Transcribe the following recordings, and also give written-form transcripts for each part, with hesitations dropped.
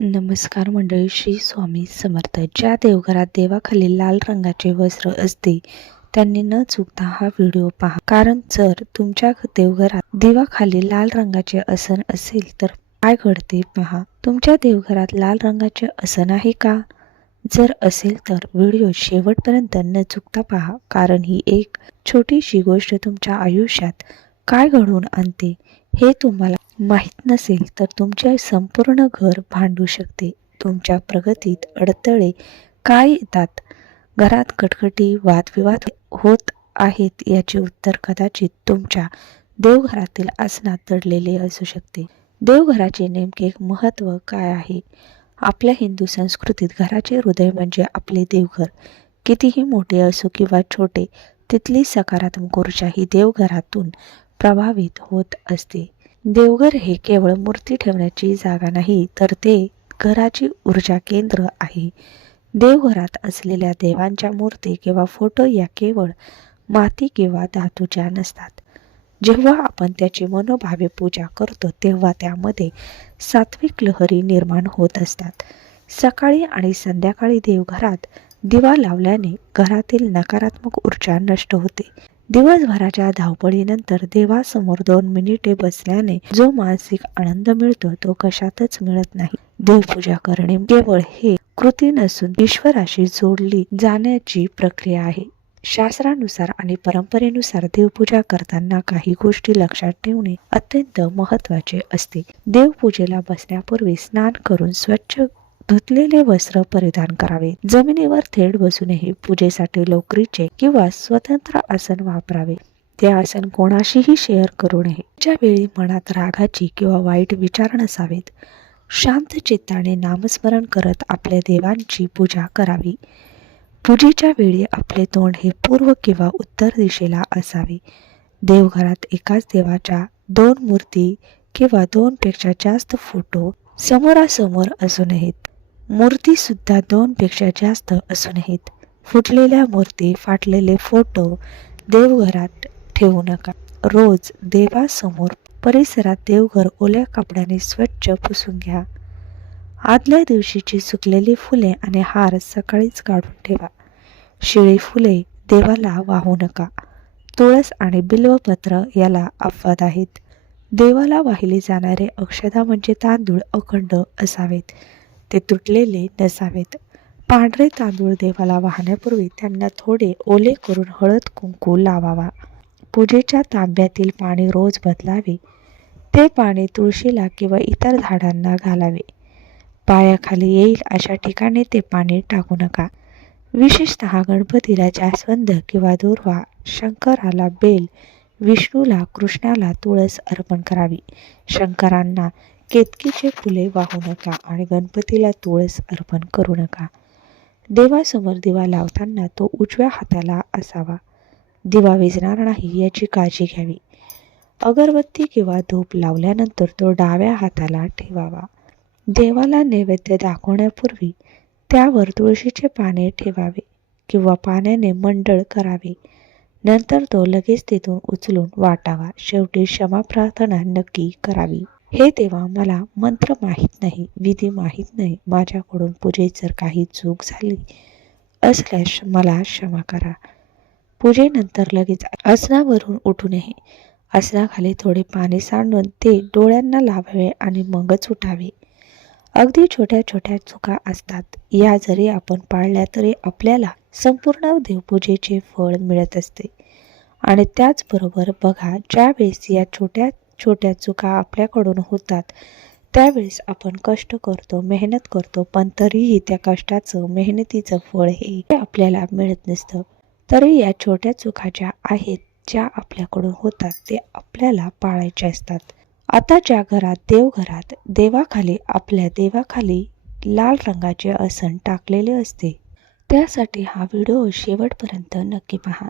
नमस्कार मंडळी, श्री स्वामी समर्थ. ज्या देवघरात देवाखाली लाल रंगाचे वस्त्र असते त्यांनी न चुकता हा व्हिडिओ पहा. कारण जर तुमच्या देवघरात देवाखाली लाल रंगाचे आसन असेल तर काय घडते पहा. तुमच्या देवघरात लाल रंगाचे आसन आहे का? जर असेल तर व्हिडिओ शेवटपर्यंत न चुकता पहा, कारण ही एक छोटीशी गोष्ट तुमच्या आयुष्यात काय घडवून आणते हे तुम्हाला माहीत नसेल तर तुमचे संपूर्ण घर भांडू शकते. तुमच्या प्रगतीत अडथळे काय येतात, घरात कटकटी वादविवाद होत आहेत याचे उत्तर कदाचित तुमच्या देवघरातील आसनात दडलेले असू शकते. देवघराचे नेमके महत्त्व काय आहे? आपल्या हिंदू संस्कृतीत घराचे हृदय म्हणजे आपले देवघर. कितीही मोठे असो किंवा छोटे, तिथली सकारात्मक ऊर्जा ही देवघरातून प्रभावित होत असते. देवघर हे केवळ मूर्ती ठेवण्याची जागा नाही, तर ते घराची ऊर्जा केंद्र आहे. देवघरात असलेल्या देवांच्या मूर्ती किंवा फोटो या केवळ माती किंवा धातूच्या नसतात. जेव्हा आपण त्याची मनोभावे पूजा करतो तेव्हा त्यामध्ये सात्विक लहरी निर्माण होत असतात. सकाळी आणि संध्याकाळी देवघरात दिवा लावल्याने घरातील नकारात्मक ऊर्जा नष्ट होते. दिवसभराच्या धावपळीनंतर देवासमोर 2 मिनिटे बसल्याने जो मानसिक आनंद मिळतो तो कशातच मिळत नाही. देवपूजा करणे केवळ हे कृती नसून ईश्वराशी जोडली जाण्याची प्रक्रिया आहे. शास्त्रानुसार आणि परंपरेनुसार देवपूजा करताना काही गोष्टी लक्षात ठेवणे अत्यंत महत्त्वाचे असते. देवपूजेला बसण्यापूर्वी स्नान करून स्वच्छ धुतलेले वस्त्र परिधान करावे. जमिनीवर थेट बसू नये. पूजेसाठी लोकरीचे किंवा स्वतंत्र आसन वापरावे. ते आसन कोणाशीही शेअर करू नये. ज्या वेळी मनात रागाची किंवा वाईट विचार नसावेत. शांत चित्ताने नामस्मरण करत आपल्या देवांची पूजा करावी. पूजेच्या वेळी आपले तोंड हे पूर्व किंवा उत्तर दिशेला असावे. देवघरात एकाच देवाच्या 2 मूर्ती किंवा 2 पेक्षा जास्त फोटो समोरासमोर असू नयेत. मूर्ती सुद्धा 2 पेक्षा जास्त असू नयेत. फुटलेल्या मूर्ती, फाटलेले फोटो देवघरात ठेवू नका. रोज देवासमोर परिसरात देवघर ओल्या कपड्याने स्वच्छ पुसून घ्या. आदल्या दिवशीची सुकलेली फुले आणि हार सकाळीच काढून ठेवा. शिळी फुले देवाला वाहू नका. तुळस आणि बिल्वपत्र याला अपवाद आहेत. देवाला वाहिले जाणारे अक्षता म्हणजे तांदूळ अखंड असावेत. ते तुटलेले नसावेत. पांढरे तांदूळ देवाला वाहण्यापूर्वी त्यांना थोडे ओले करून हळद कुंकू लावावा. पूजेच्या तांब्यातील पाणी रोज बदलावे. ते पाणी तुळशीला किंवा इतर झाडांना घालावे. पायाखाली येईल अशा ठिकाणी ते पाणी टाकू नका. विशेषतः गणपतीला जास्वंद किंवा दूर्वा, शंकराला बेल, विष्णूला कृष्णाला तुळस अर्पण करावी. शंकरांना केतकीचे फुले वाहू नका आणि गणपतीला तुळस अर्पण करू नका. देवासमोर दिवा लावताना तो उजव्या हाताला असावा. दिवा विझणार नाही याची काळजी घ्यावी. अगरबत्ती किंवा धूप लावल्यानंतर तो डाव्या हाताला ठेवावा. देवाला नैवेद्य दाखवण्यापूर्वी त्यावर तुळशीचे पाने ठेवावे किंवा पाण्याने मंडळ करावे. नंतर तो लगेच तिथून उचलून वाटावा. शेवटी क्षमा प्रार्थना नक्की करावी. हे देवा, मला मंत्र माहीत नाही, विधी माहीत नाही. माझ्याकडून पूजेत जर काही चूक झाली असल्यास मला क्षमा करा. पूजेनंतर लगेच आसनावरून उठू नये. आसनाखाली थोडे पाणी सांडून ते डोळ्यांना लावावे आणि मगच उठावे. अगदी छोट्या छोट्या चुका असतात. या जरी आपण पाळल्या तरी आपल्याला संपूर्ण देवपूजेचे फळ मिळत असते. आणि त्याचबरोबर बघा, ज्यावेळेस या छोट्या छोट्या चुका आपल्याकडून होतात त्यावेळेस आपण कष्ट करतो, मेहनत करतो, पण तरीही त्या कष्टाचं, मेहनतीचं फळ हे आपल्याला मिळत नसतं. तरी या छोट्या चुका ज्या आहेत, ज्या आपल्याकडून होतात, ते आपल्याला पाळायचे असतात. आता ज्या घरात देवघरात देवाखाली आपल्या देवाखाली लाल रंगाचे आसन टाकलेले असते त्यासाठी हा व्हिडिओ शेवटपर्यंत नक्की पहा.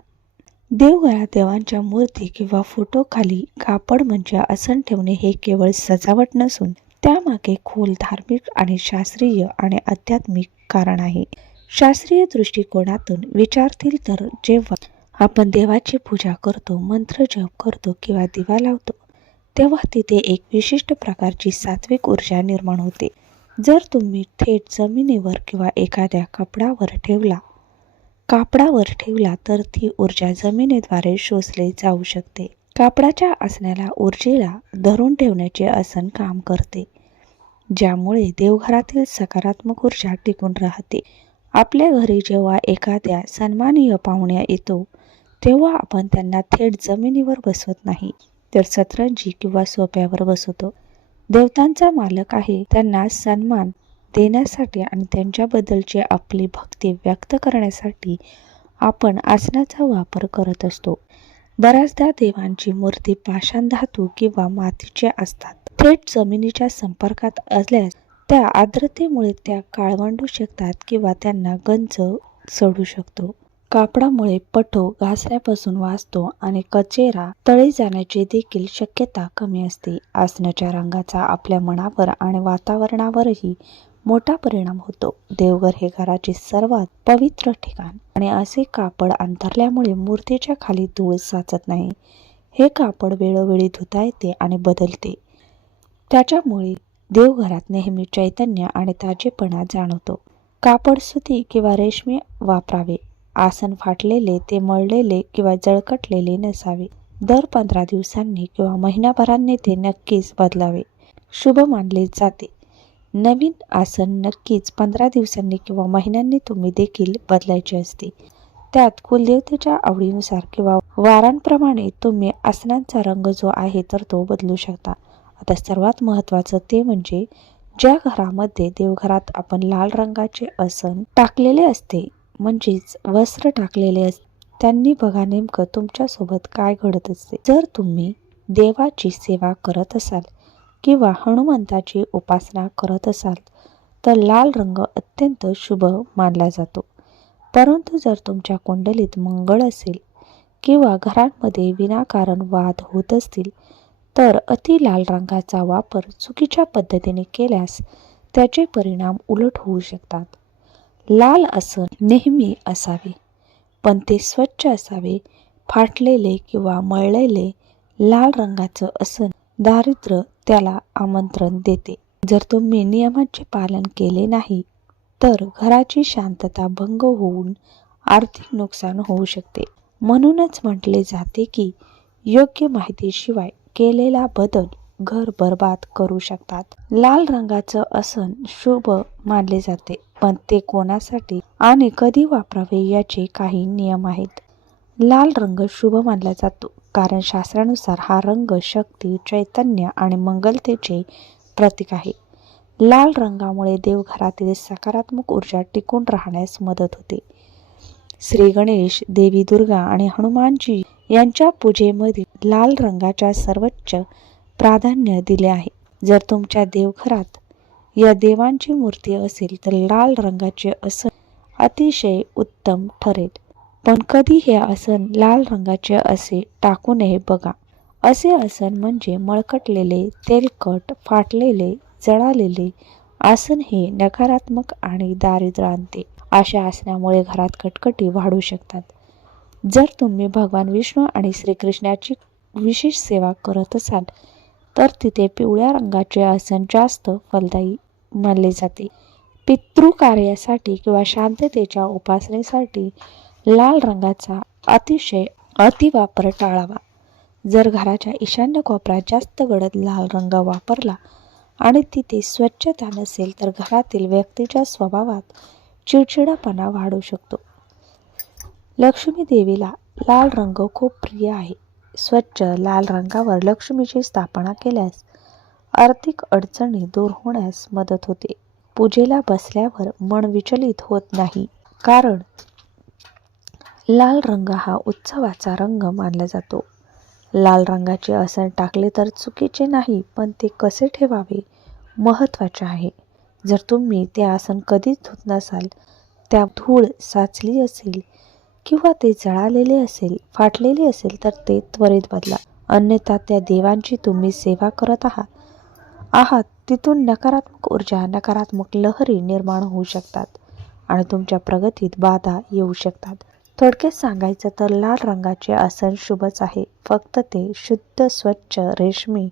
देवघरात देवांच्या मूर्ती किंवा फोटो खाली कापड म्हणजे आसन ठेवणे हे केवळ सजावट नसून त्यामागे खोल धार्मिक आणि शास्त्रीय आणि आध्यात्मिक कारण आहे. शास्त्रीय दृष्टिकोनातून विचारतील तर जेव्हा आपण देवाची पूजा करतो, मंत्र जप करतो किंवा दिवा लावतो तेव्हा तिथे एक विशिष्ट प्रकारची सात्विक ऊर्जा निर्माण होते. जर तुम्ही थेट जमिनीवर किंवा एखाद्या कापडावर ठेवला तर ती ऊर्जा जमिनीद्वारे शोषली जाऊ शकते. कापडाच्या आसनाला ऊर्जेला धरून ठेवण्याचे आसन काम करते, ज्यामुळे देवघरातील सकारात्मक ऊर्जा टिकून राहते. आपल्या घरी जेव्हा एखाद्या सन्माननीय पाहुण्या येतो तेव्हा आपण त्यांना थेट जमिनीवर बसवत नाही, तर सतरंजी किंवा सोफ्यावर बसवतो. देवतांचा मालक आहे, त्यांना सन्मान देण्यासाठी आणि त्यांच्याबद्दलची आपली भक्ती व्यक्त करण्यासाठी आपण आसनाचा वापर करत असतो. बऱ्याचदा देवांची मूर्ती पाषाण धातू किंवा मातीची असतात. थेट जमिनीच्या संपर्कात असल्यास त्या आर्द्रतेमुळे त्या काळवंडू शकतात किंवा त्यांना गंज चढू शकतो. कापडामुळे पटो घासण्यापासून वाचतो आणि कचेरा तळी जाण्याची देखील शक्यता कमी असते. आसनाच्या रंगाचा आपल्या मनावर आणि वातावरणावरही मोठा परिणाम होतो. देवघर हे घराचे सर्वात पवित्र ठिकाण आणि असे कापड अंथरल्यामुळे मूर्तीच्या खाली धूळ साचत नाही. हे कापड वेळोवेळी धुता येते आणि बदलते, त्याच्यामुळे देवघरात नेहमी चैतन्य आणि ताजेपणा जाणवतो. कापड सुती किंवा रेशमी वापरावे. आसन फाटलेले, ते मळलेले किंवा जळकटलेले नसावे. दर 15 दिवसांनी किंवा महिनाभरांनी ते नक्कीच बदलावे. शुभ मानले जाते. नवीन आसन नक्कीच 15 दिवसांनी किंवा महिन्यांनी तुम्ही देखील बदलायचे असते. त्यात कुलदेवतेच्या आवडीनुसार किंवा वारांप्रमाणे तुम्ही आसनांचा रंग जो आहे तर तो बदलू शकता. आता सर्वात महत्त्वाचं ते म्हणजे ज्या घरामध्ये देवघरात आपण लाल रंगाचे आसन टाकलेले असते, म्हणजेच वस्त्र टाकलेले असते, त्यांनी बघा नेमकं तुमच्यासोबत काय घडत असते. जर तुम्ही देवाची सेवा करत असाल किंवा हनुमंताची उपासना करत असाल तर लाल रंग अत्यंत शुभ मानला जातो. परंतु जर तुमच्या कुंडलीत मंगळ असेल किंवा घरांमध्ये विनाकारण वाद होत असतील तर अति लाल रंगाचा वापर चुकीच्या पद्धतीने केल्यास त्याचे परिणाम उलट होऊ शकतात. लाल आसन नेहमी असावे, पण ते स्वच्छ असावे. फाटलेले किंवा मळलेले लाल रंगाचं आसन दारिद्र्य त्याला आमंत्रण देते. जर तुम्ही नियमांचे पालन केले नाही तर घराची शांतता भंग होऊन आर्थिक नुकसान होऊ शकते. म्हणूनच म्हटले जाते की योग्य माहितीशिवाय केलेला बदल घर बर्बाद करू शकतात. लाल रंगाचं आसन शुभ मानले जाते, पण ते कोणासाठी आणि कधी वापरावे याचे काही नियम आहेत. लाल रंग शुभ मानला जातो कारण शास्त्रानुसार हा रंग शक्ती, चैतन्य आणि मंगलतेचे प्रतीक आहे. लाल रंगामुळे देवघरातील सकारात्मक ऊर्जा टिकून राहण्यास मदत होते. श्री गणेश, देवी दुर्गा आणि हनुमानजी यांच्या पूजेमध्ये लाल रंगाच्या सर्वोच्च प्राधान्य दिले आहे. जर तुमच्या देवघरात या देवांची मूर्ती असेल तर लाल रंगाचे आसन अतिशय उत्तम ठरेल. पण कधी हे आसन लाल रंगाचे असे टाकू नये बघा. असे आसन म्हणजे मळकटलेले, तेलकट, फाटलेले, जळालेले आसन हे नकारात्मक आणि दारिद्र्य आणते. अशा आसनामुळे घरात कटकटी वाढू शकतात. जर तुम्ही भगवान विष्णू आणि श्रीकृष्णाची विशेष सेवा करत असाल तर तिथे पिवळ्या रंगाचे आसन जास्त फलदायी मानले जाते. पितृकार्यासाठी किंवा शांततेच्या उपासनेसाठी लाल रंगाचा अतिवापर टाळावा. जर घराच्या ईशान्य कोपऱ्यात जास्त गडद लाल रंग वापरला आणि तिथे स्वच्छता नसेल तर घरातील व्यक्तीच्या स्वभावात चिडचिडापणा वाढू शकतो. लक्ष्मी देवीला लाल रंग खूप प्रिय आहे. स्वच्छ लाल रंगावर लक्ष्मीची स्थापना केल्यास आर्थिक अडचणी दूर होण्यास मदत होते. पूजेला बसल्यावर मन विचलित होत नाही, कारण लाल रंग हा उत्सवाचा रंग मानला जातो. लाल रंगाचे आसन टाकले तर चुकीचे नाही, पण ते कसे ठेवावे महत्त्वाचे आहे. जर तुम्ही ते आसन कधीच धुत नसाल, त्यात धूळ साचली असेल किंवा ते जळालेले असेल, फाटलेले असेल तर ते त्वरित बदला. अन्यथा त्या देवांची तुम्ही सेवा करत आहात तिथून नकारात्मक ऊर्जा, नकारात्मक लहरी निर्माण होऊ शकतात आणि तुमच्या प्रगतीत बाधा येऊ शकतात. थोडक्यात सांगायचं तर लाल रंगाचे आसन शुभच आहे, फक्त ते शुद्ध, स्वच्छ, रेशमी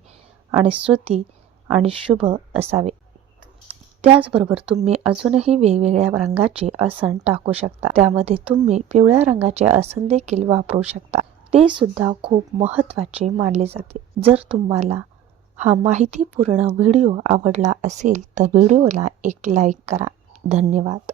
आणि सुती आणि शुभ असावे. त्याचबरोबर तुम्ही अजूनही वेगवेगळ्या रंगाचे आसन टाकू शकता। त्यामध्ये तुम्ही पिवळ्या रंगाचे आसन देखील वापरू शकता, ते सुद्धा खूप महत्त्वाचे मानले जाते। जर तुम्हाला हा माहितीपूर्ण व्हिडिओ आवडला असेल तर व्हिडिओला एक लाईक करा। धन्यवाद।